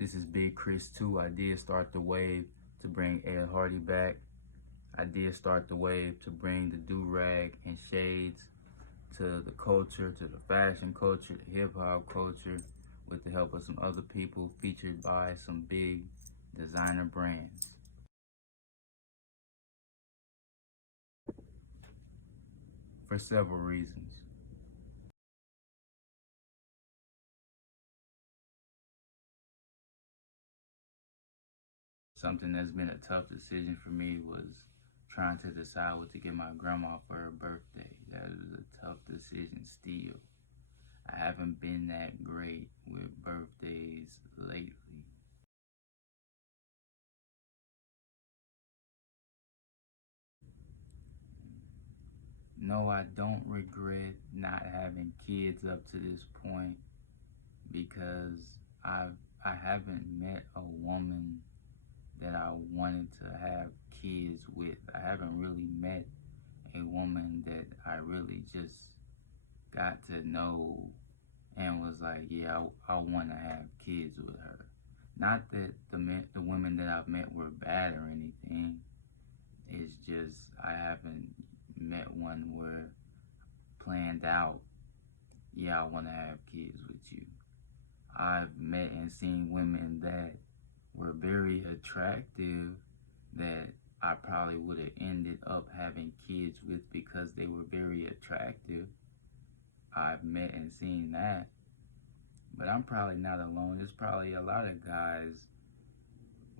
This is Biig Kriis too. I did start the wave to bring Ed Hardy back. I did start the wave to bring the do-rag and shades to the culture, to the fashion culture, the hip-hop culture, with the help of some other people, featured by some big designer brands. For several reasons. Something that's been a tough decision for me was trying to decide what to get my grandma for her birthday. That was a tough decision still. I haven't been that great with birthdays lately. No, I don't regret not having kids up to this point because I haven't met a woman that I wanted to have kids with. I haven't really met a woman that I really just got to know and was like, yeah, I want to have kids with her. Not that the women that I've met were bad or anything. It's just I haven't met one where planned out, yeah, I want to have kids with you. I've met and seen women that were very attractive that I probably would have ended up having kids with because they were very attractive. I've met and seen that. But I'm probably not alone. There's probably a lot of guys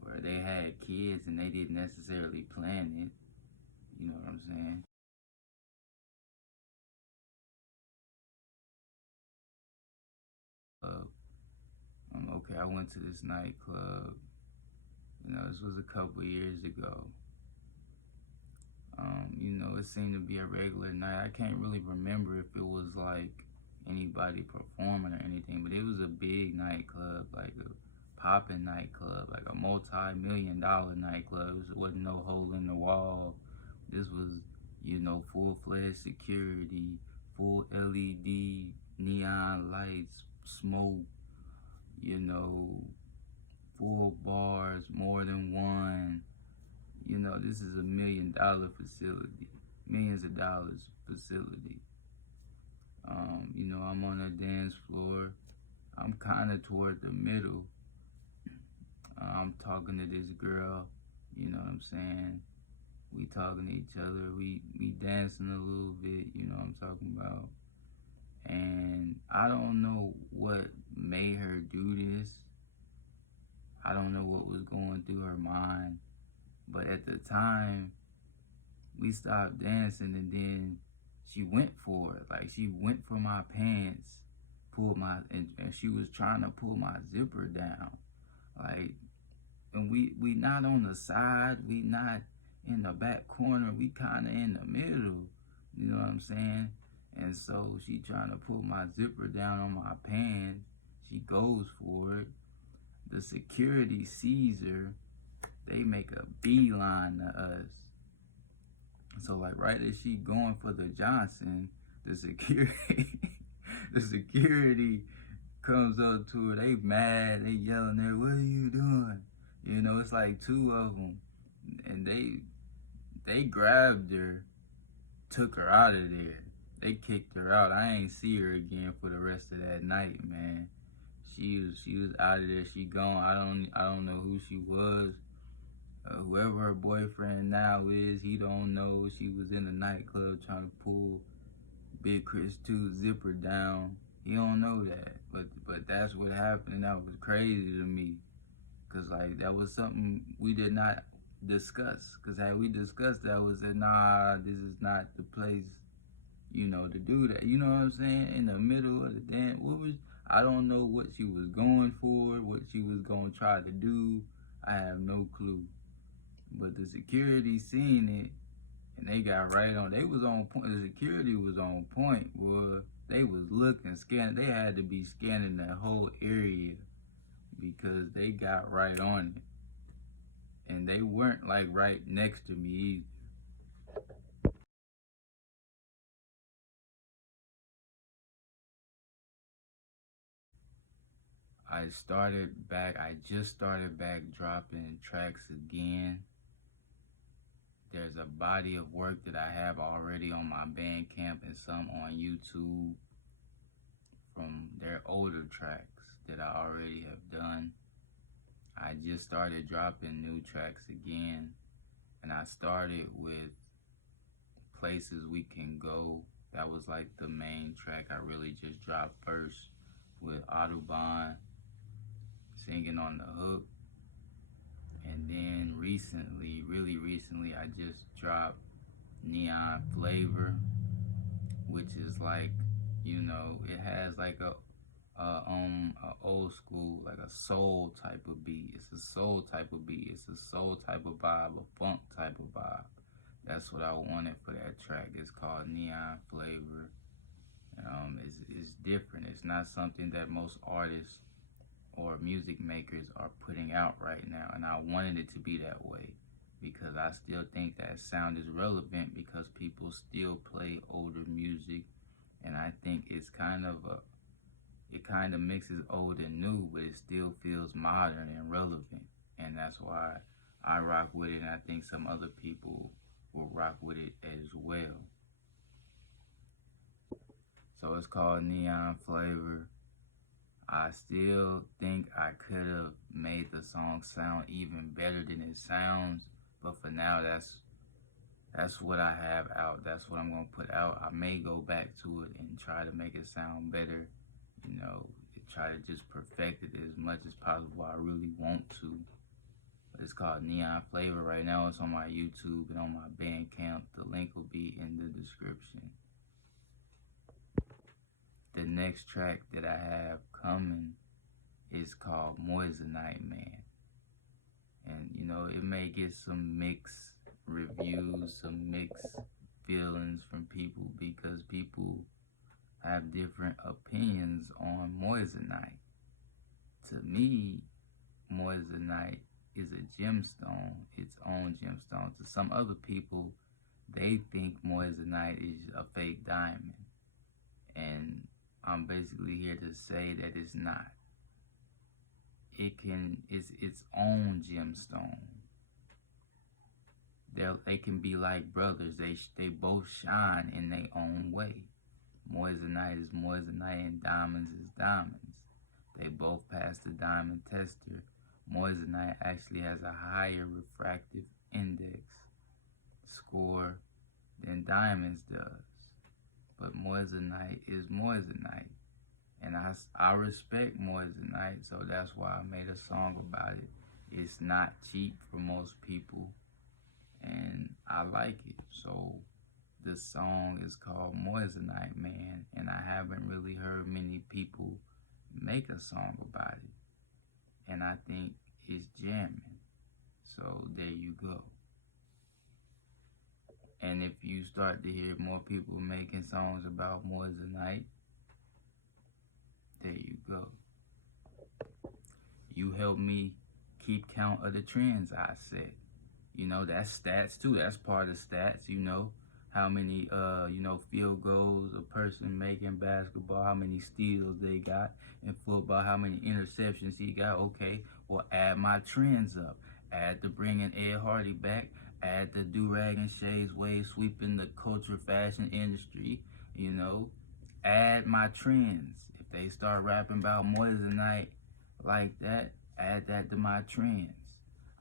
where they had kids and they didn't necessarily plan it. You know what I'm saying? Okay, I went to this nightclub. This was a couple years ago. It seemed to be a regular night. I can't really remember if it was like anybody performing or anything, but it was a big nightclub, like a popping nightclub, like a multi-million-dollar nightclub. There wasn't no hole in the wall. This was, full-fledged security, full LED, neon lights, smoke, full bars, more than one. This is a $1 million facility, millions of dollars facility. I'm on a dance floor. I'm kind of toward the middle. I'm talking to this girl, you know what I'm saying? We talking to each other. We dancing a little bit, you know what I'm talking about? And I don't know what made her do this. I don't know what was going through her mind. But at the time, we stopped dancing and then she went for it. Like she went for my pants, and she was trying to pull my zipper down. Like, and we not on the side, we not in the back corner, we kind of in the middle. You know what I'm saying? And so she trying to pull my zipper down on my pants. She goes for it. The security sees her. They make a beeline to us. So like right as she going for the Johnson, the security comes up to her. They mad. They yelling there. What are you doing? It's like two of them, and they grabbed her, took her out of there. They kicked her out. I ain't see her again for the rest of that night, man. She was out of there. She gone. I don't know who she was. Whoever her boyfriend now is, he don't know. She was in a nightclub trying to pull Biig Kriis 2 zipper down. He don't know that, but that's what happened, and that was crazy to me, cause like that was something we did not discuss. Cause had we discussed that, was that nah, this is not the place, to do that. You know what I'm saying? In the middle of the dance, I don't know what she was going for, what she was gonna try to do. I have no clue. But the security seen it, and they got right on. They was on point. The security was on point, boy. They was looking, scanning. They had to be scanning that whole area because they got right on it. And they weren't like right next to me either. I just started back dropping tracks again. There's a body of work that I have already on my Bandcamp and some on YouTube from their older tracks that I already have done. I just started dropping new tracks again, and I started with Places We Can Go. That was like the main track I really just dropped first, with Audubon singing on the hook. And then really recently, I just dropped Neon Flavor, which is like, it has like a old school, like a soul type of beat. It's a soul type of beat. It's a soul type of vibe, a funk type of vibe. That's what I wanted for that track. It's called Neon Flavor. It's different. It's not something that most artists or music makers are putting out right now, and I wanted it to be that way because I still think that sound is relevant because people still play older music, and I think it kind of mixes old and new, but it still feels modern and relevant, and that's why I rock with it, and I think some other people will rock with it as well. So it's called Neon Flavor. I still think I could have made the song sound even better than it sounds, but for now, that's what I have out. That's what I'm gonna put out. I may go back to it and try to make it sound better, try to just perfect it as much as possible. I really want to. But it's called Neon Flavor right now. It's on my YouTube and on my Bandcamp. The link will be in the description. The next track that I have coming is called Moissanite Man. And, it may get some mixed reviews, some mixed feelings from people because people have different opinions on Moissanite. To me, Moissanite is a gemstone, its own gemstone. To some other people, they think Moissanite is a fake diamond. And I'm basically here to say that it's not. It's its own gemstone. They can be like brothers. They both shine in their own way. Moissanite is moissanite and diamonds is diamonds. They both pass the diamond tester. Moissanite actually has a higher refractive index score than diamonds does. But moissanite is moissanite. And I respect moissanite, so that's why I made a song about it. It's not cheap for most people, and I like it. So the song is called Moissanite Man, and I haven't really heard many people make a song about it. And I think it's jamming. So there you go. And if you start to hear more people making songs about Moissanite, there you go. You help me keep count of the trends I set. That's stats too. That's part of stats, how many, field goals a person make in basketball, how many steals they got in football, how many interceptions he got. Okay, well, add my trends up. Add the bringing Ed Hardy back. Add the do-rag and shades wave sweeping the culture fashion industry, Add my trends. If they start rapping about Moissanite like that, add that to my trends.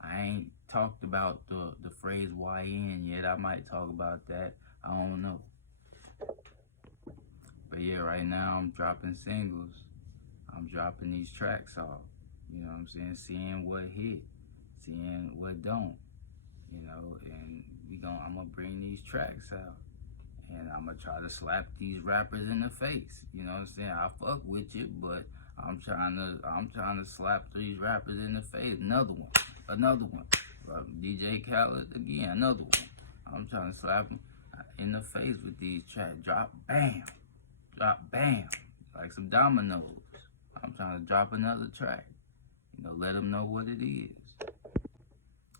I ain't talked about the phrase YN yet. I might talk about that. I don't know. But yeah, right now I'm dropping singles. I'm dropping these tracks off. You know what I'm saying? Seeing what hit, seeing what don't. And I'm gonna bring these tracks out. And I'm gonna try to slap these rappers in the face. You know what I'm saying? I fuck with you, but I'm trying to slap these rappers in the face. Another one. DJ Khaled again, another one. I'm trying to slap them in the face with these tracks. Drop bam, like some dominoes. I'm trying to drop another track. Let them know what it is.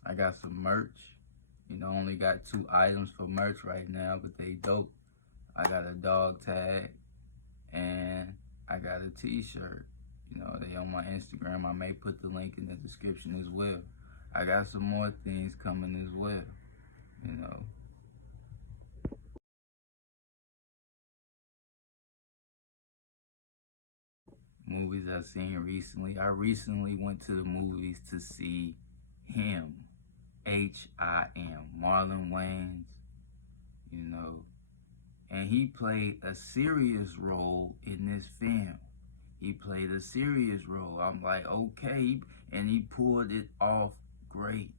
I got some merch. Only got 2 items for merch right now, but they dope. I got a dog tag and I got a t-shirt. You know, they on my Instagram. I may put the link in the description as well. I got some more things coming as well, you know. Movies I've seen recently. I recently went to the movies to see Him, H-I-M, Marlon Wayans, you know. And he played a serious role in this film. He played a serious role. I'm like, okay, and he pulled it off great.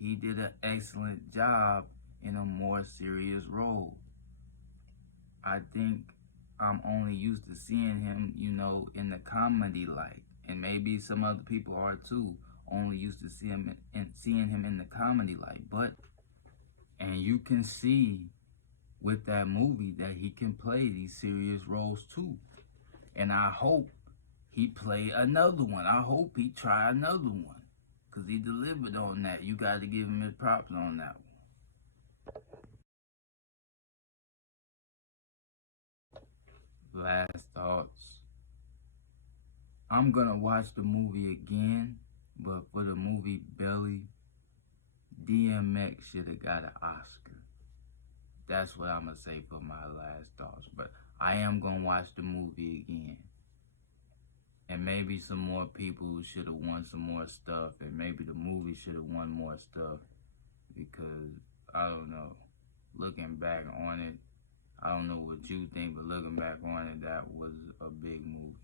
He did an excellent job in a more serious role. I think I'm only used to seeing him, you know, in the comedy light, and maybe some other people are too. Only used to seeing him in the comedy light, but and you can see with that movie that he can play these serious roles too. And I hope he play another one. I hope he try another one, cause he delivered on that. You got to give him his props on that one. Last thoughts. I'm gonna watch the movie again, but for the movie Belly, DMX should have got an Oscar. That's what I'm gonna say for my last thoughts. But I am gonna watch the movie again. And maybe some more people should have won some more stuff, and maybe the movie should have won more stuff, because I don't know. Looking back on it, I don't know what you think, but looking back on it, that was a big movie.